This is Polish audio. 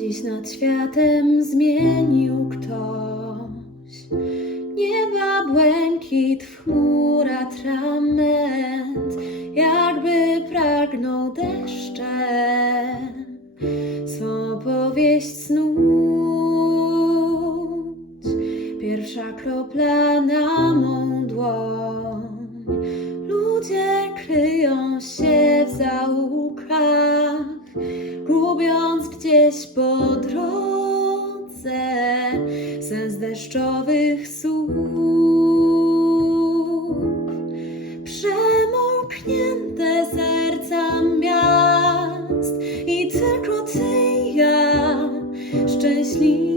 Dziś nad światem zmienił ktoś. Nieba błękit, w chmura trament Jakby pragnął deszczem. Swą powieść snuć Pierwsza kropla na mą dłoń. Ludzie kryją się w zaułkach Gubiąc gdzieś po drodze Sens deszczowych słów Przemoknięte serca miast I tylko ty ja Szczęśliwi